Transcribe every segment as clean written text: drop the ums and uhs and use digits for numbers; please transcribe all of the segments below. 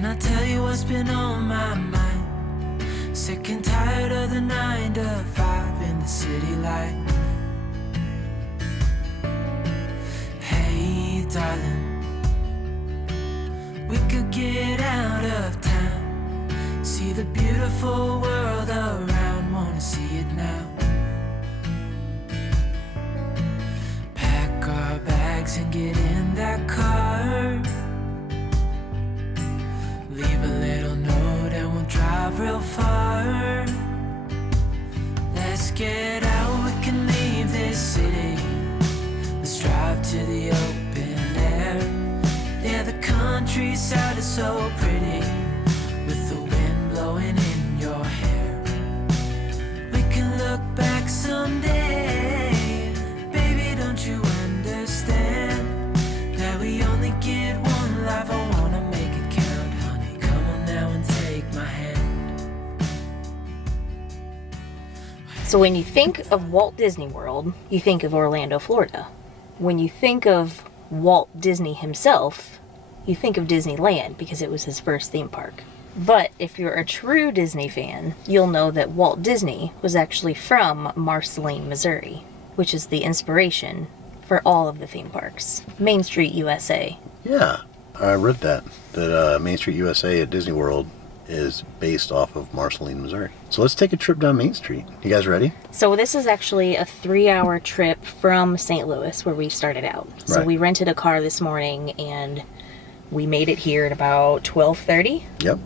Can I tell you what's been on my mind? Sick and tired of the 9 to 5 in the city life. Hey, darling, we could get out of town, see the beautiful world around, wanna see it now. Pack our bags and get in that car, leave a little note and we'll drive real far. Let's get out, we can leave this city, let's drive to the open air. Yeah, the countryside is so pretty, with the wind blowing in your hair. We can look back someday, baby, don't you understand that we only get one life? I wanna make it count, honey, come on now and take my hand. So when you think of Walt Disney World, you think of Orlando, Florida. When you think of Walt Disney himself, you think of Disneyland because it was his first theme park. But if you're a true Disney fan, you'll know that Walt Disney was actually from Marceline, Missouri, which is the inspiration for all of the theme parks. Main Street, USA. Yeah, I read that Main Street USA at Disney World is based off of Marceline, Missouri. So let's take a trip down Main Street. You guys ready? So this is actually a 3-hour trip from St. Louis, where we started out. So Right. we rented a car this morning and we made it here at about 12:30. Yep.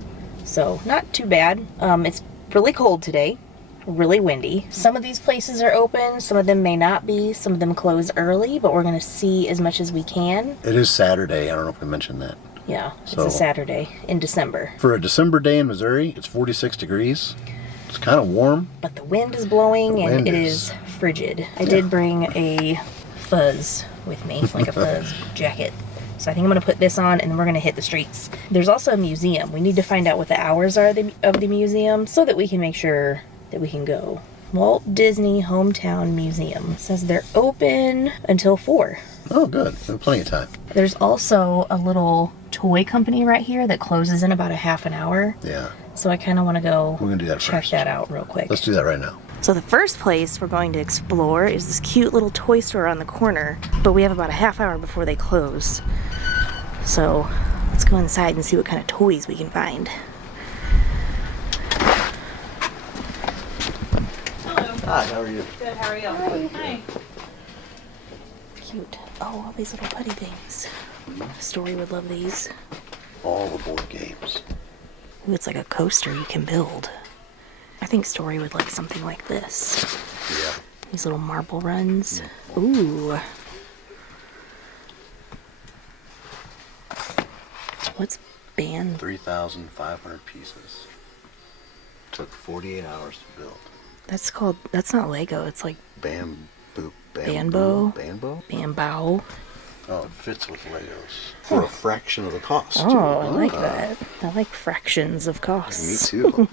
So not too bad. It's really cold today, really windy. Some of these places are open, some of them may not be, some of them close early, but we're gonna see as much as we can. It is Saturday. I don't know if we mentioned that. Yeah, it's So- a Saturday in December. For a December day in Missouri, it's 46 degrees. It's kind of warm. But the wind is blowing The and wind it is- is frigid. I did bring a fuzz with me, like a fuzz jacket. So I think I'm gonna put this on and then we're gonna hit the streets. There's also a museum. We need to find out what the hours are of the museum so that we can make sure that we can go. Walt Disney Hometown Museum says they're open until 4. Oh, good. We have plenty of time. There's also a little toy company right here that closes in about a half an hour. Yeah. So I kind of want to go We're gonna do that check first. that out real quick. Let's do that right now. So the first place we're going to explore is this cute little toy store on the corner, but we have about a half hour before they close. So let's go inside and see what kind of toys we can find. Hi, how are you? Good, how are you? Hi. Cute. Oh, all these little putty things. Story would love these. All the board games. Ooh, it's like a coaster you can build. I think Story would like something like this. Yeah. These little marble runs. Ooh. What's band? 3,500 pieces. Took 48 hours to build. That's not Lego, it's like Bamboo. Bambo? Bambo? bamboo. Oh, it fits with Legos. For a fraction of the cost, too. Oh, I like Ah, that. I like fractions of Me costs. too.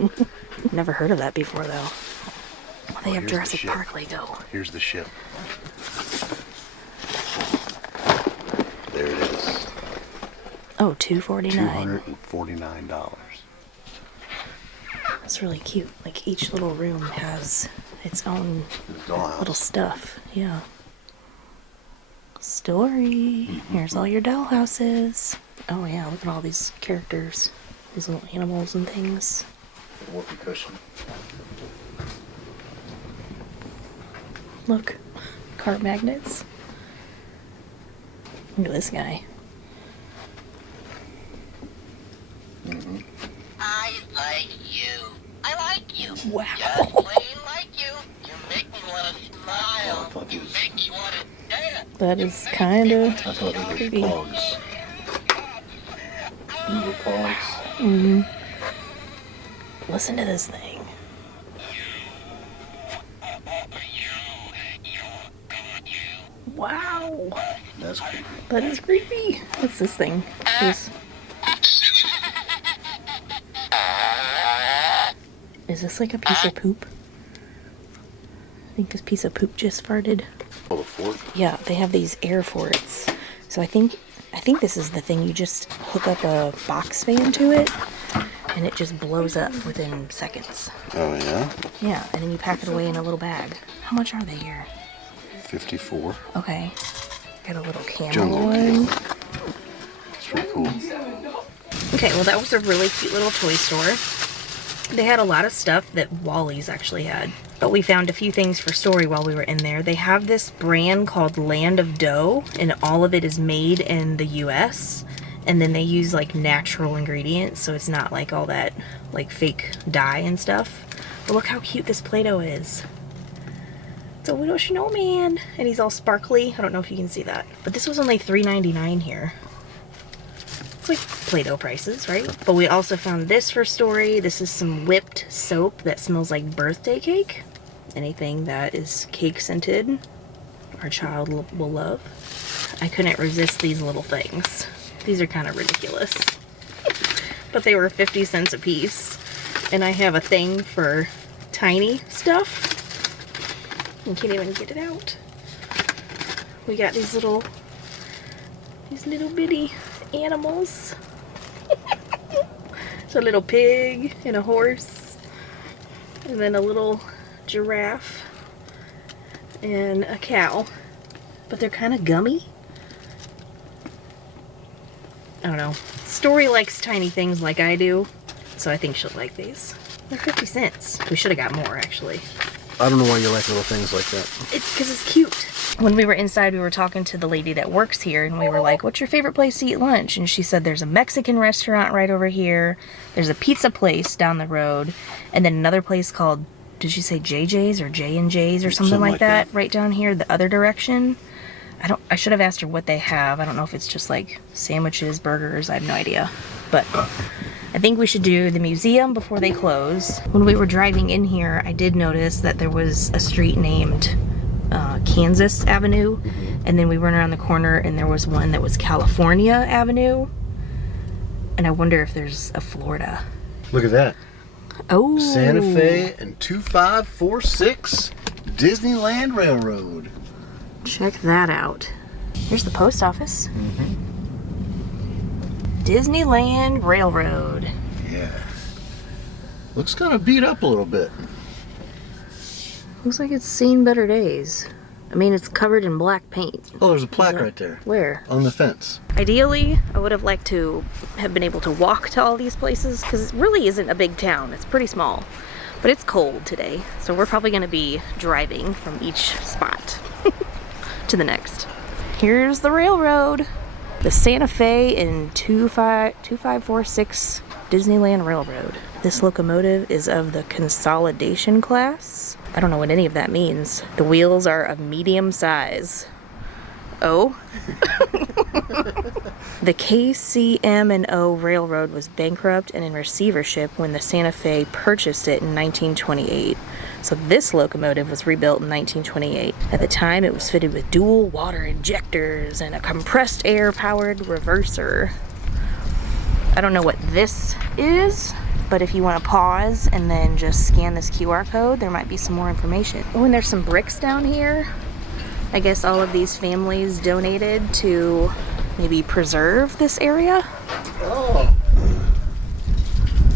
Never heard of that before, though. Oh, they have here's the Jurassic ship. Park Lego. Here's the ship. There it is. Oh, $249. $249. That's really cute. Like, each little room has its own Dollhouse. little stuff. Yeah. Story. Here's all your dollhouses. Oh, yeah, look at all these characters. These little animals and things. Whoopee cushion. Look. Cart magnets. Look at this guy. I like you. I like you. Wow. Just plain like you. You make me want to smile. thought he You was- make me want to dance. That is kind of I thought they creepy. were pogs. Evil pogs. Listen to this thing. Wow. That's creepy. That is creepy. What's this thing? Is this like a piece of poop? I think this piece of poop just farted. Oh, the fork? Yeah, they have these air forts. So I think think this is the thing, you just hook up a box fan to it and it just blows up within seconds. Oh, yeah? Yeah, and then you pack it away in a little bag. How much are they here? 54. Okay. Got a little camel Jungle one. It's pretty cool. Okay, well that was a really cute little toy store. They had a lot of stuff that Wally's actually had. But we found a few things for Story while we were in there. They have this brand called Land of Dough, and all of it is made in the US. And then they use like natural ingredients, so it's not like all that like fake dye and stuff. But look how cute this Play-Doh is. It's a little snowman, and he's all sparkly. I don't know if you can see that. But this was only $3.99 here. It's like Play-Doh prices, right? But we also found this for Story. This is some whipped soap that smells like birthday cake. Anything that is cake scented, our child will love. I couldn't resist these little things. These are kind of ridiculous. But they were 50 cents a piece. And I have a thing for tiny stuff. You can't even get it out. We got these little bitty animals. It's a little pig and a horse, and then a little giraffe and a cow, but they're kind of gummy. I don't know. Story likes tiny things like I do, so I think she'll like these. They're 50 cents. We should have got more, actually. I don't know why you like little things like that. It's because it's cute. When we were inside, we were talking to the lady that works here, and we were like, what's your favorite place to eat lunch? And she said there's a Mexican restaurant right over here, there's a pizza place down the road, and then another place called, did she say JJ's or J&J's or something like that right down here the other direction. I should have asked her what they have. I don't know if it's just like sandwiches, burgers, I have no idea. But I think we should do the museum before they close. When we were driving in here, I did notice that there was a street named Kansas Avenue, and then we went around the corner and there was one that was California Avenue, and I wonder if there's a Florida. Look at that. Oh, Santa Fe and 2546 Disneyland Railroad. check that out. Here's the post office. Disneyland Railroad. Yeah. Looks kind of beat up a little bit. Looks like it's seen better days. I mean, it's covered in black paint. Oh, there's a plaque right there. Where? On the fence. Ideally, I would have liked to have been able to walk to all these places, because it really isn't a big town. It's pretty small. But it's cold today, so we're probably going to be driving from each spot to the next. Here's the railroad. The Santa Fe and 2546 Disneyland Railroad. This locomotive is of the consolidation class. I don't know what any of that means. The wheels are of medium size. Oh. The KCM&O Railroad was bankrupt and in receivership when the Santa Fe purchased it in 1928. So this locomotive was rebuilt in 1928. At the time, it was fitted with dual water injectors and a compressed air powered reverser. I don't know what this is, but if you want to pause and then just scan this QR code, there might be some more information. Oh, and there's some bricks down here. I guess all of these families donated to maybe preserve this area. Oh.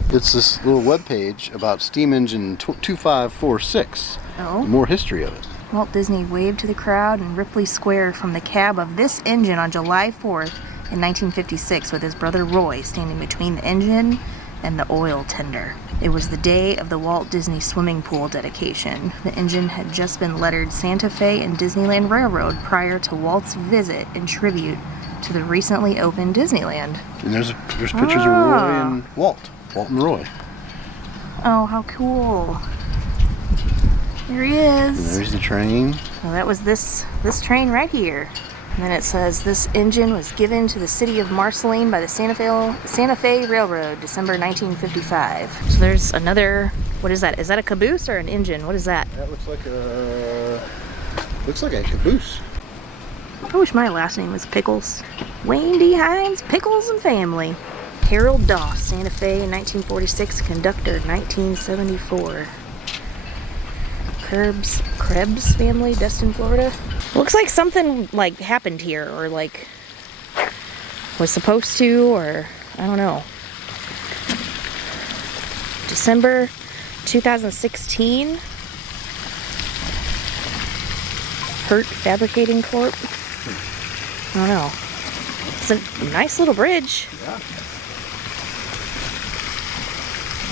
It's this little webpage about steam engine 2546. Oh. More history of it. Walt Disney waved to the crowd in Ripley Square from the cab of this engine on July 4th in 1956 with his brother Roy standing between the engine and the oil tender. It was the day of the Walt Disney swimming pool dedication. The engine had just been lettered Santa Fe and Disneyland Railroad prior to Walt's visit in tribute to the recently opened Disneyland. And there's pictures of Roy and Walt. Walt and Roy. Oh, how cool. There he is. And there's the train. Well, that was this train right here. And then it says this engine was given to the city of Marceline by the Santa Fe Railroad, December 1955. So there's another, what is that? Is that a caboose or an engine? What is that? That looks like a caboose. I wish my last name was Pickles. Wayne D. Hines, Pickles and Family. Harold Doss, Santa Fe, 1946, conductor, 1974. Krebs family, Destin, Florida. Looks like something like happened here, or like was supposed to, or I don't know. December 2016. Hurt Fabricating Corp. I don't know. It's a nice little bridge. Yeah.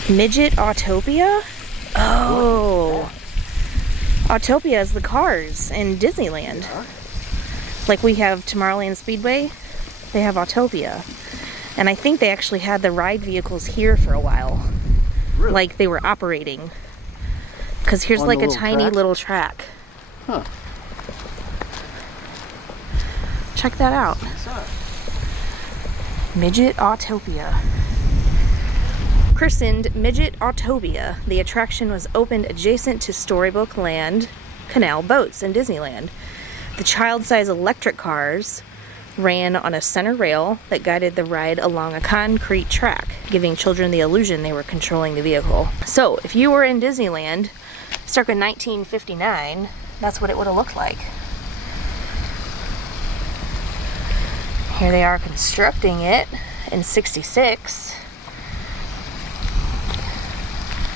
Midget Autopia? Oh. Autopia is the cars in Disneyland. Like we have Tomorrowland Speedway, they have Autopia. And I think they actually had the ride vehicles here for a while. Really? Like they were operating. Because here's On like the a little tiny track? little track. Huh. Check that out. What's that? Midget Autopia. Christened Midget Autopia, the attraction was opened adjacent to Storybook Land Canal boats in Disneyland. The child-size electric cars ran on a center rail that guided the ride along a concrete track, giving children the illusion they were controlling the vehicle. So, if you were in Disneyland circa 1959, that's what it would have looked like. Here they are constructing it in 66.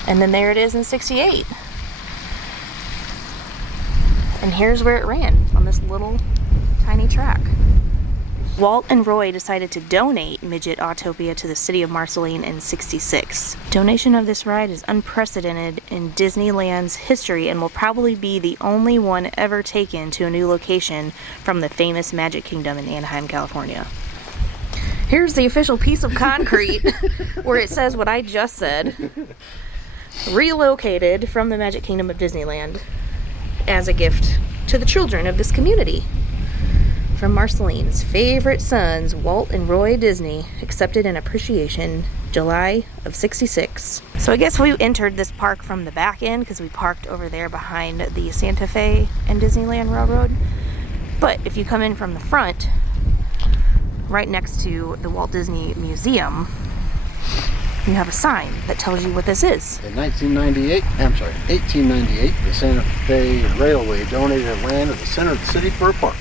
And then there it is in 68. And here's where it ran, on this little tiny track. Walt and Roy decided to donate Midget Autopia to the city of Marceline in 66. Donation of this ride is unprecedented in Disneyland's history and will probably be the only one ever taken to a new location from the famous Magic Kingdom in Anaheim, California. Here's the official piece of concrete where it says what I just said. Relocated from the Magic Kingdom of Disneyland as a gift to the children of this community. From Marceline's favorite sons, Walt and Roy Disney, accepted in appreciation, July of 66. So I guess we entered this park from the back end because we parked over there behind the Santa Fe and Disneyland Railroad. But if you come in from the front, right next to the Walt Disney Museum, you have a sign that tells you what this is. In 1898, the Santa Fe Railway donated land at the center of the city for a park.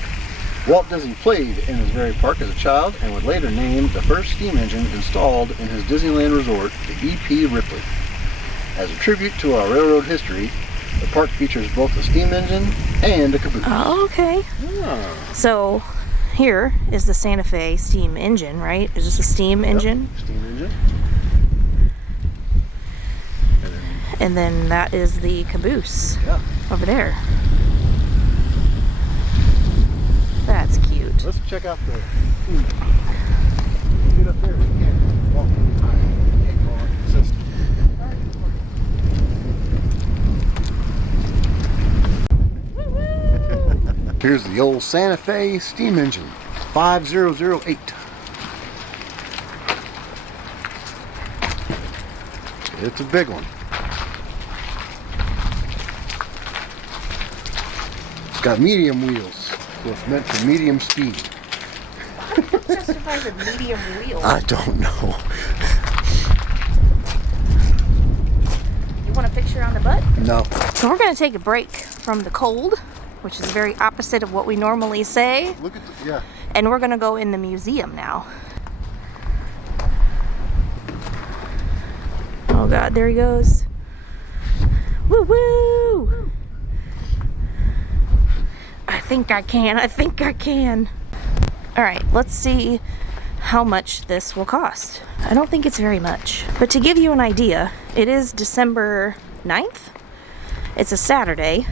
Walt Disney played in this very park as a child and would later name the first steam engine installed in his Disneyland resort the E.P. Ripley. As a tribute to our railroad history, the park features both a steam engine and a caboose. Oh, okay. Ah. So here is the Santa Fe steam engine, right? Is this a steam engine? Yep, steam engine. And then that is the caboose over there. That's cute. Let's check out the food. Let's get up there. We can't walk high. We can't go on consistent. Here's the old Santa Fe steam engine, 5008. It's a big one. It's got medium wheels. So it's meant for medium speed. What justifies a medium wheel? I don't know. You want a picture on the butt? No. So we're going to take a break from the cold, which is very opposite of what we normally say. Look at the, yeah. And we're going to go in the museum now. Oh God, there he goes. Woo woo! I think I can. All right, let's see how much this will cost. I don't think it's very much. But to give you an idea, it is December 9th. It's a Saturday,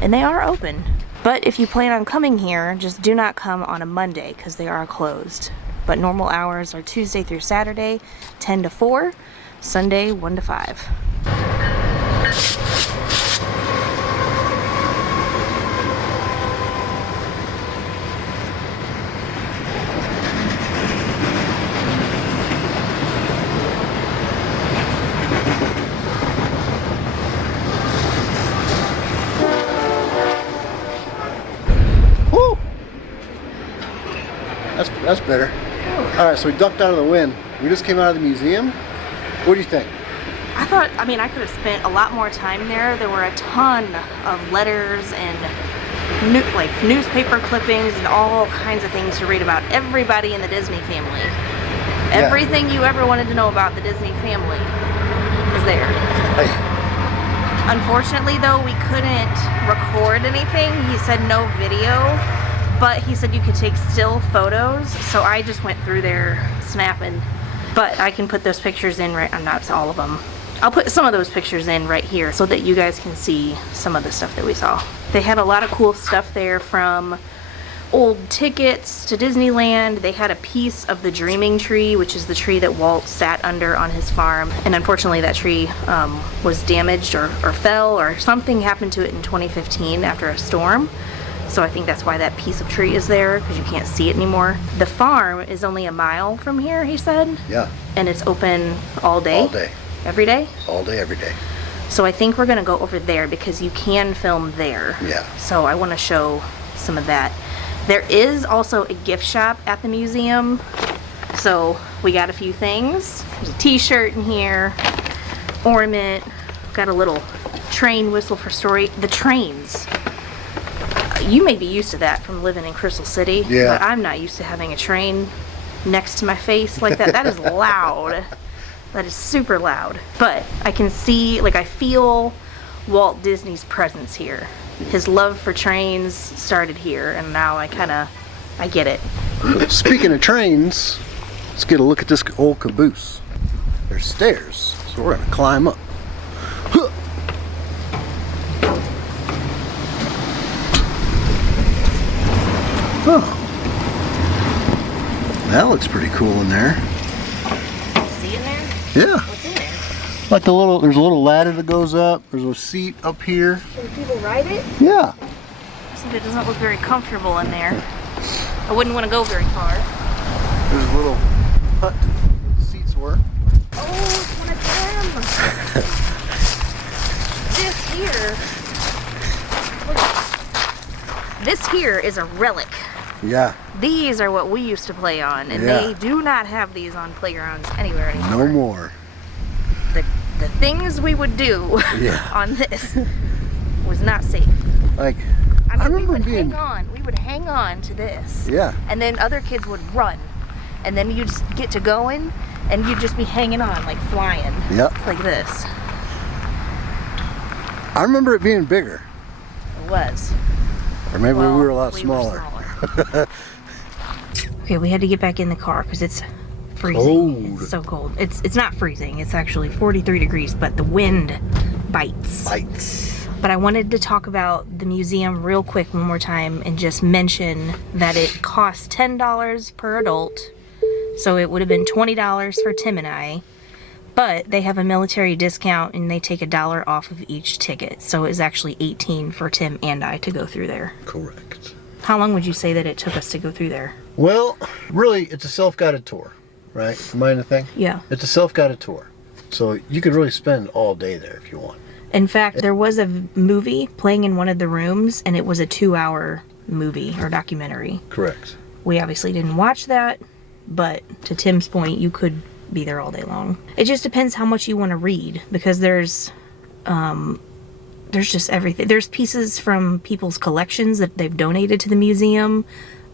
and they are open. But if you plan on coming here, just do not come on a Monday because they are closed. But normal hours are Tuesday through Saturday, 10 to 4, Sunday, 1 to 5. That's better. All right, so we ducked out of the wind. We just came out of the museum. What do you think? I could have spent a lot more time there. There were a ton of letters and like newspaper clippings and all kinds of things to read about everybody in the Disney family. Everything you ever wanted to know about the Disney family is there. Unfortunately though, we couldn't record anything. He said no video, but he said you could take still photos, so I just went through there snapping. But I can put those pictures in right, not all of them. I'll put some of those pictures in right here so that you guys can see some of the stuff that we saw. They had a lot of cool stuff there, from old tickets to Disneyland. They had a piece of the dreaming tree, which is the tree that Walt sat under on his farm. And unfortunately that tree was damaged or fell, or something happened to it in 2015 after a storm. So I think that's why that piece of tree is there, because you can't see it anymore. The farm is only a mile from here, he said. Yeah. And it's open all day? All day. Every day? All day, every day. So I think we're gonna go over there because you can film there. Yeah. So I wanna show some of that. There is also a gift shop at the museum. So we got a few things. There's a t-shirt in here, ornament, got a little train whistle for story. The trains. You may be used to that from living in Crystal City, but I'm not used to having a train next to my face like that. That is loud. That is super loud. But I can see, like I feel Walt Disney's presence here. His love for trains started here, and now I get it. Speaking of trains, let's get a look at this old caboose. There's stairs, so we're gonna climb up. Huh. Oh. That looks pretty cool in there. See in there? Yeah. What's in there? Like there's a little ladder that goes up. There's a seat up here. Can people ride it? Yeah. Except it doesn't look very comfortable in there. I wouldn't want to go very far. There's a little hut where the seats were. Oh, it's one of them. This here is a relic. Yeah. These are what we used to play on, and they do not have these on playgrounds anywhere anymore. No more. The things we would do on this was not safe. Like, I mean, remember we would hang on to this. Yeah. And then other kids would run, and then you just get to going, and you'd just be hanging on, like flying. Yep. Like this. I remember it being bigger. It was. Or maybe Well, we were a lot we smaller. were smaller. Okay, we had to get back in the car because it's freezing. Cold. It's so cold. It's not freezing. It's actually 43 degrees, but the wind bites. But I wanted to talk about the museum real quick one more time and just mention that it costs $10 per adult. So it would have been $20 for Tim and I. But they have a military discount and they take $1 off of each ticket. So it was actually $18 for Tim and I to go through there. Correct. How long would you say that it took us to go through there? Well, really, it's a self-guided tour, right? Am I in the thing? Yeah. It's a self-guided tour. So you could really spend all day there if you want. In fact, there was a movie playing in one of the rooms, and it was a 2-hour movie or documentary. Correct. We obviously didn't watch that, but to Tim's point, you could be there all day long. It just depends how much you want to read, because there's just everything. There's pieces from people's collections that they've donated to the museum.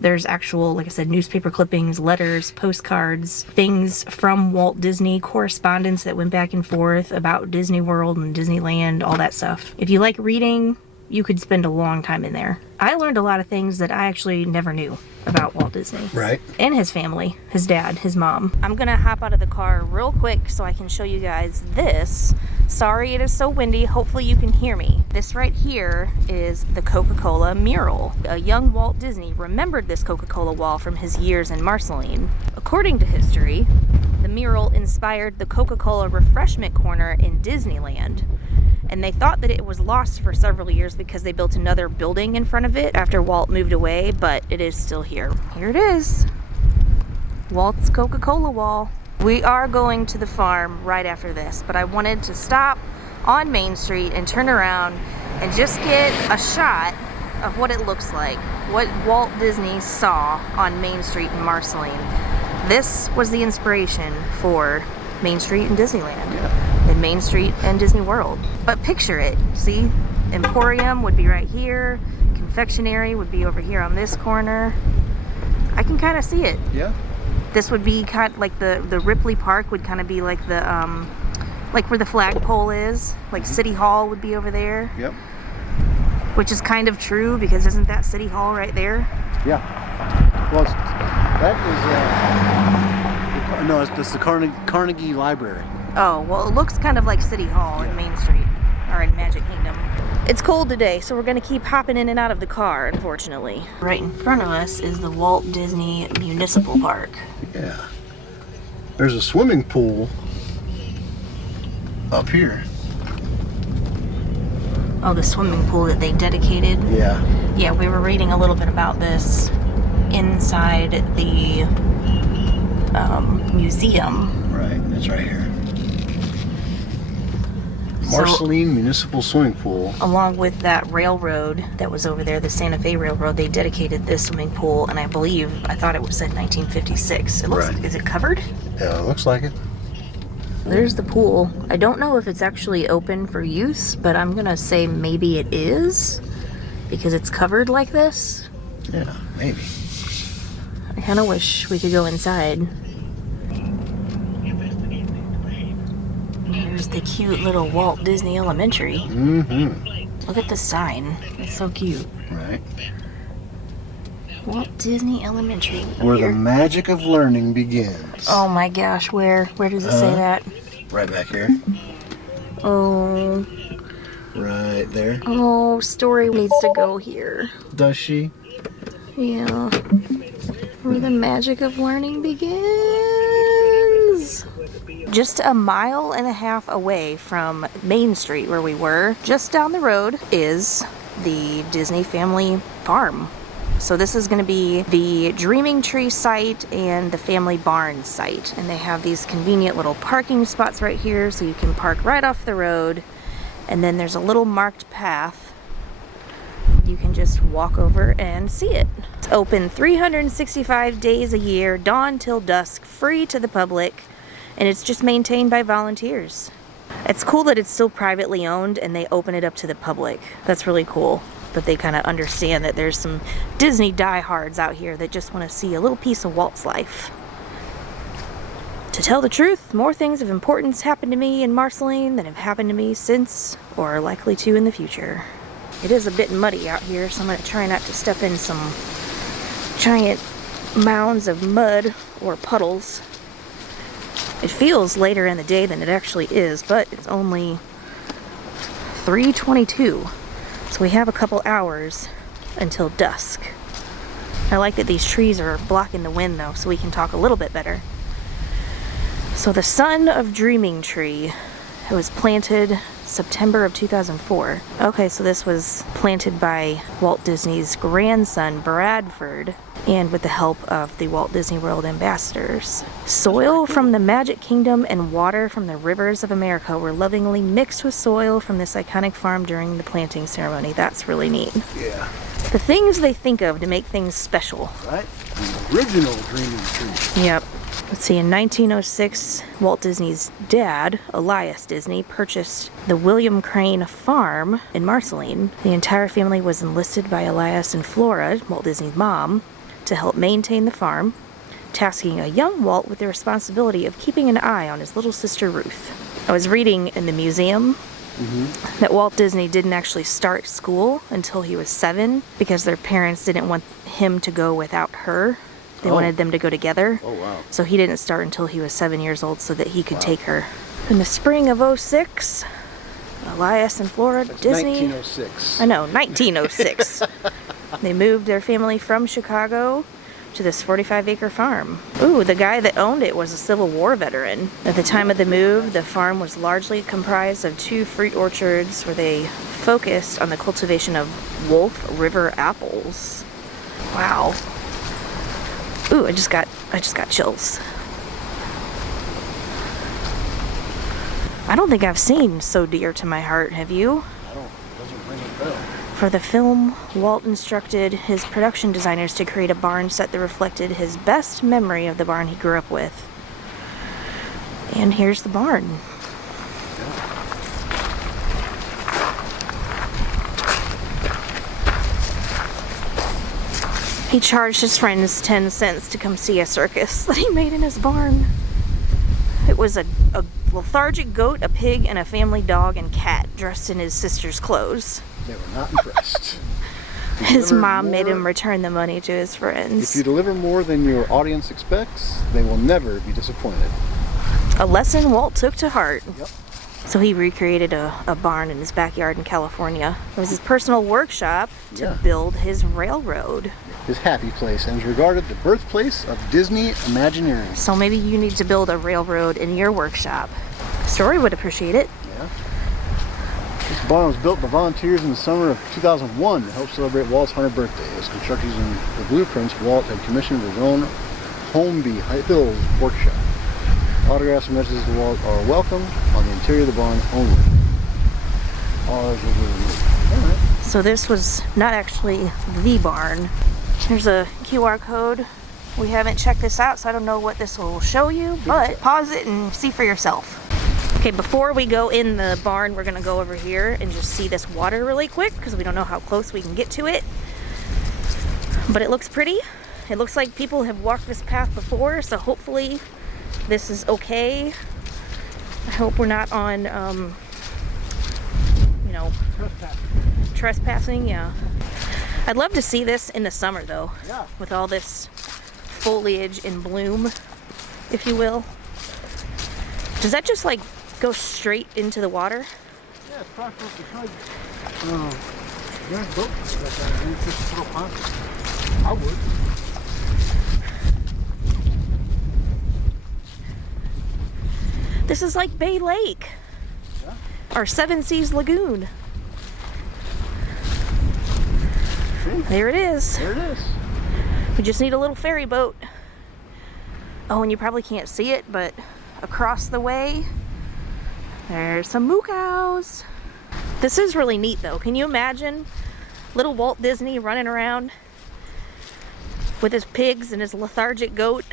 There's actual, like I said, newspaper clippings, letters, postcards, things from Walt Disney, correspondence that went back and forth about Disney World and Disneyland, all that stuff. If you like reading, you could spend a long time in there. I learned a lot of things that I actually never knew about Walt Disney. Right. And his family, his dad, his mom. I'm gonna hop out of the car real quick so I can show you guys this. Sorry it is so windy, hopefully you can hear me. This right here is the Coca-Cola mural. A young Walt Disney remembered this Coca-Cola wall from his years in Marceline. According to history, the mural inspired the Coca-Cola refreshment corner in Disneyland. And they thought that it was lost for several years because they built another building in front of it after Walt moved away, but it is still here. Here it is. Walt's Coca-Cola wall. We are going to the farm right after this, but I wanted to stop on Main Street and turn around and just get a shot of what it looks like, what Walt Disney saw on Main Street in Marceline. This was the inspiration for Main Street and Disneyland. And Main Street and Disney World. But picture it, see? Emporium would be right here. You can confectionery would be over here on this corner. I can kind of see it. Yeah. This would be kind of like the Ripley Park would kind of be like the like where the flagpole is. Like City Hall would be over there. Yep. Which is kind of true because isn't that City Hall right there? Yeah. Well, that's the Carnegie Library. Oh, well, it looks kind of like City Hall in Main Street, or in Magic Kingdom. It's cold today, so we're gonna keep hopping in and out of the car, unfortunately. Right in front of us is the Walt Disney Municipal Park. Yeah. There's a swimming pool up here. Oh, the swimming pool that they dedicated? Yeah. Yeah, we were reading a little bit about this inside the museum. Right, it's right here. Marceline Municipal Swimming Pool. Along with that railroad that was over there, the Santa Fe Railroad, they dedicated this swimming pool, and I thought it was said 1956. It looks Right. like, is it covered? Yeah, it looks like it. There's the pool. I don't know if it's actually open for use, but I'm gonna say maybe it is because it's covered like this. Yeah, maybe. I kind of wish we could go inside. There's the cute little Walt Disney Elementary. Mm-hmm. Look at the sign. It's so cute. Right. Walt Disney Elementary. Where the magic of learning begins. Oh my gosh, where does it say that? Right back here. Oh. Right there. Oh, Story needs to go here. Does she? Yeah. Where the magic of learning begins. Just a mile and a half away from Main Street where we were, just down the road, is the Disney Family Farm. So this is going to be the Dreaming Tree site and the Family Barn site. And they have these convenient little parking spots right here so you can park right off the road. And then there's a little marked path. You can just walk over and see it. It's open 365 days a year, dawn till dusk, free to the public. And it's just maintained by volunteers. It's cool that it's still privately owned and they open it up to the public. That's really cool. That they kind of understand that there's some Disney diehards out here that just want to see a little piece of Walt's life. To tell the truth, more things of importance happened to me in Marceline than have happened to me since, or are likely to in the future. It is a bit muddy out here, so I'm going to try not to step in some giant mounds of mud or puddles. It feels later in the day than it actually is, but it's only 3:22. So we have a couple hours until dusk. I like that these trees are blocking the wind though, so we can talk a little bit better. So the son of Dreaming Tree, it was planted September of 2004. Okay, so this was planted by Walt Disney's grandson, Bradford, and with the help of the Walt Disney World ambassadors. Soil from the Magic Kingdom and water from the rivers of America were lovingly mixed with soil from this iconic farm during the planting ceremony. That's really neat. Yeah. The things they think of to make things special. Right? The original Dreaming Tree. Yep. Let's see, in 1906, Walt Disney's dad, Elias Disney, purchased the William Crane Farm in Marceline. The entire family was enlisted by Elias and Flora, Walt Disney's mom, to help maintain the farm, tasking a young Walt with the responsibility of keeping an eye on his little sister Ruth. I was reading in the museum that Walt Disney didn't actually start school until he was 7 because their parents didn't want him to go without her. They wanted them to go together. Oh, wow. So he didn't start until he was 7 years old so that he could take her. In the spring of '06, Elias and Flora Disney... 1906. I know, 1906. They moved their family from Chicago to this 45-acre farm. Ooh, the guy that owned it was a Civil War veteran. At the time of the move, the farm was largely comprised of 2 fruit orchards where they focused on the cultivation of Wolf River apples. Wow. Ooh, I just got chills. I don't think I've seen So Dear to My Heart, have you? I don't, doesn't ring a bell. For the film, Walt instructed his production designers to create a barn set that reflected his best memory of the barn he grew up with. And here's the barn. He charged his friends 10 cents to come see a circus that he made in his barn. It was a lethargic goat, a pig, and a family dog and cat dressed in his sister's clothes. They were not impressed. His mom made him return the money to his friends. If you deliver more than your audience expects, they will never be disappointed. A lesson Walt took to heart. Yep. So he recreated a barn in his backyard in California. It was his personal workshop to build his railroad. His happy place, and is regarded the birthplace of Disney Imagineering. So maybe you need to build a railroad in your workshop. Story would appreciate it. Yeah. This barn was built by volunteers in the summer of 2001 to help celebrate Walt's 100th birthday. It was constructed using the blueprints Walt had commissioned his own Holmby Hills workshop. Autographs and messages to Walt are welcome on the interior of the barn only. Ours will be removed. All right. So this was not actually the barn. Here's a QR code. We haven't checked this out, so I don't know what this will show you, but pause it and see for yourself. Okay, before we go in the barn, we're gonna go over here and just see this water really quick because we don't know how close we can get to it. But it looks pretty. It looks like people have walked this path before, so hopefully this is okay. I hope we're not on, you know, trespassing, yeah. I'd love to see this in the summer though, with all this foliage in bloom, if you will. Does that just like go straight into the water? Yeah, it's possible because there's boats that use this little pond. I would. This is like Bay Lake, or Seven Seas Lagoon. There it is. There it is. We just need a little ferry boat. Oh, and you probably can't see it, but across the way, there's some moo cows. This is really neat though. Can you imagine little Walt Disney running around with his pigs and his lethargic goat,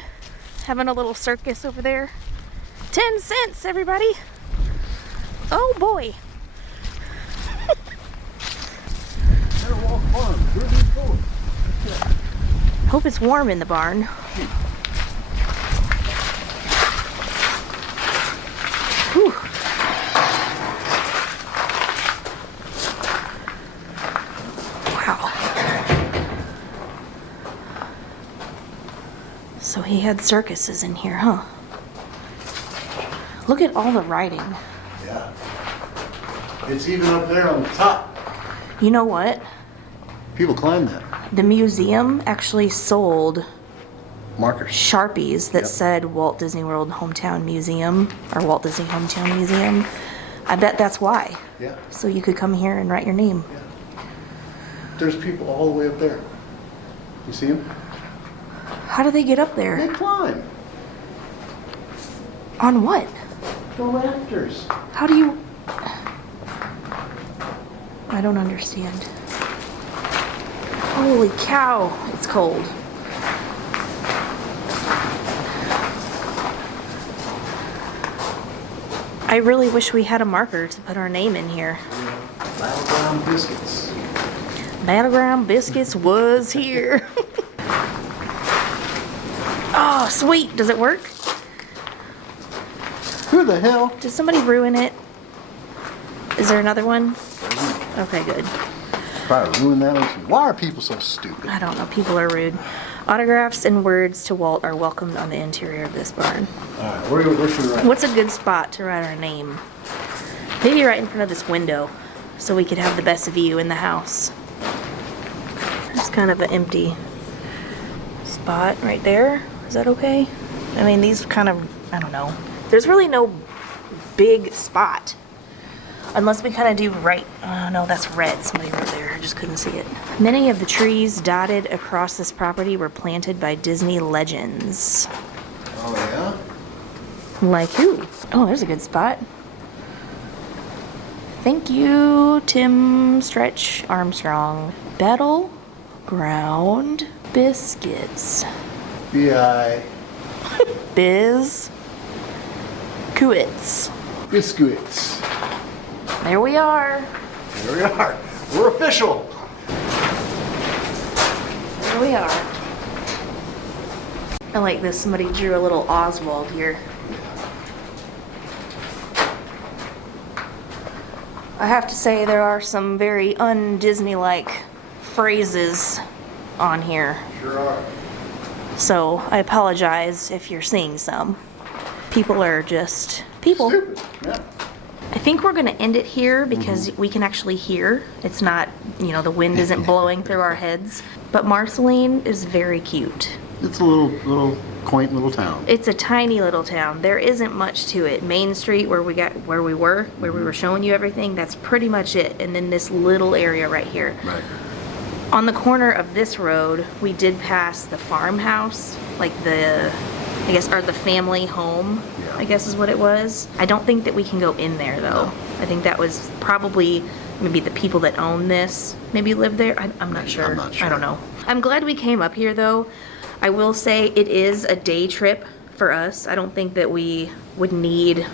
having a little circus over there? 10 cents, everybody. Oh boy. Hope it's warm in the barn. Whew. Wow. So he had circuses in here, huh? Look at all the writing. Yeah. It's even up there on the top. You know what? People climb that. The museum actually sold Markers. Sharpies that said Walt Disney World Hometown Museum or Walt Disney Hometown Museum. I bet that's why. Yeah. So you could come here and write your name. Yeah. There's people all the way up there. You see them? How do they get up They there? climb. On what? The rafters. How do you... I don't understand. Holy cow, it's cold. I really wish we had a marker to put our name in here. Battleground biscuits. Battleground Biscuits was here. Oh, sweet. Does it work? Who the hell? Did somebody ruin it? Is there another one? Okay, good. Probably ruined that one. Why are people so stupid? I don't know. People are rude. Autographs and words to Walt are welcomed on the interior of this barn. Alright, where should we write? What's a good spot to write our name? Maybe right in front of this window so we could have the best view in the house. There's kind of an empty spot right there. Is that okay? I mean, these kind of, I don't know. There's really no big spot. Unless we kind of do right, no, that's red. Somebody wrote there, I just couldn't see it. Many of the trees dotted across this property were planted by Disney legends. Oh, yeah? Like who? Oh, there's a good spot. Thank you, Tim Stretch Armstrong. Battleground Biscuits. B.I. Biz Kuits. Biscuits. There we are. There we are. We're official. There we are. I like this. Somebody drew a little Oswald here. I have to say there are some very un-Disney-like phrases on here. Sure are. So I apologize if you're seeing some. People are just people. Stupid. Yeah. I think we're gonna end it here because we can actually hear. It's not, you know, the wind isn't blowing through our heads. But Marceline is very cute. It's a little quaint little town. It's a tiny little town. There isn't much to it. Main Street, where we were showing you everything, that's pretty much it. And then this little area right here. Right. On the corner of this road, we did pass the farmhouse, like the family home, Yeah. I guess is what it was. I don't think that we can go in there though. No. I think that was probably maybe the people that own this maybe live there. I'm not sure. I'm not sure. I don't know. I'm glad we came up here though. I will say it is a day trip for us. I don't think that we would need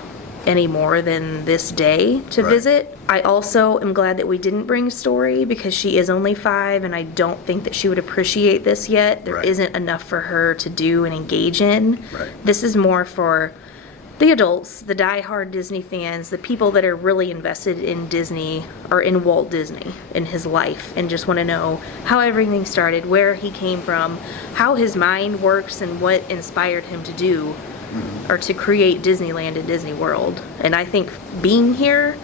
any more than this day to Right. visit. I also am glad that we didn't bring Story because she is only 5 and I don't think that she would appreciate this yet. There Right. isn't enough for her to do and engage in. Right. This is more for the adults, the die-hard Disney fans, the people that are really invested in Disney or in Walt Disney, in his life, and just want to know how everything started, where he came from, how his mind works, and what inspired him to do or to create Disneyland and Disney World. And I think being here,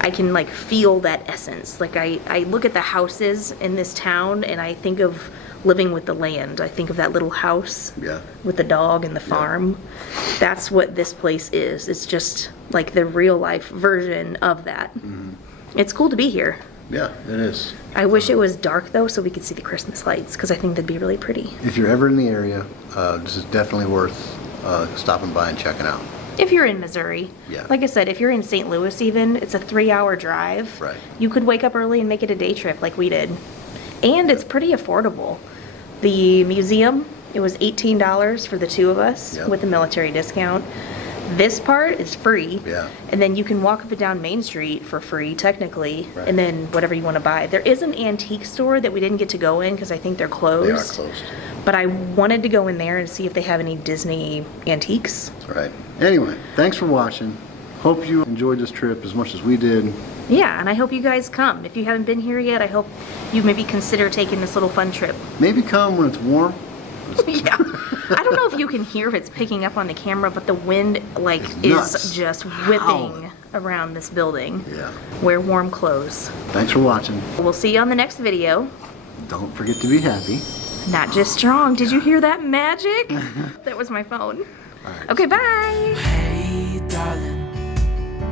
I can like feel that essence. Like I look at the houses in this town and I think of living with the land. I think of that little house Yeah. with the dog and the farm. That's what this place is. It's just like the real life version of that. It's cool to be here. Yeah, it is. I wish it was dark though so we could see the Christmas lights because I think that'd be really pretty. If you're ever in the area, this is definitely worth stopping by and checking out. If you're in Missouri, Yeah. like I said, if you're in St. Louis even, it's a 3-hour drive. Right. You could wake up early and make it a day trip like we did. And it's pretty affordable. The museum, it was $18 for the 2 of us Yep. with the military discount. This part is free. Yeah. And then you can walk up and down Main Street for free, technically, Right. and then whatever you want to buy. There is an antique store that we didn't get to go in because I think they're closed. They are closed. But I wanted to go in there and see if they have any Disney antiques. Right. Anyway, thanks for watching. Hope you enjoyed this trip as much as we did. Yeah, and I hope you guys come. If you haven't been here yet, I hope you maybe consider taking this little fun trip. Maybe come when it's warm. Yeah. I don't know if you can hear if it's picking up on the camera, but the wind like It's nuts. is just whipping Howling. around this building. Yeah. Wear warm clothes. Thanks for watching. We'll see you on the next video. Don't forget to be happy. Not just strong. Did you hear that magic? That was my phone. right. Okay, bye. Hey, darling,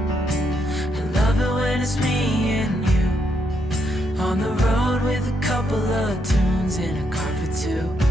I love it when it's me and you on the road with a couple of tunes in a car for 2.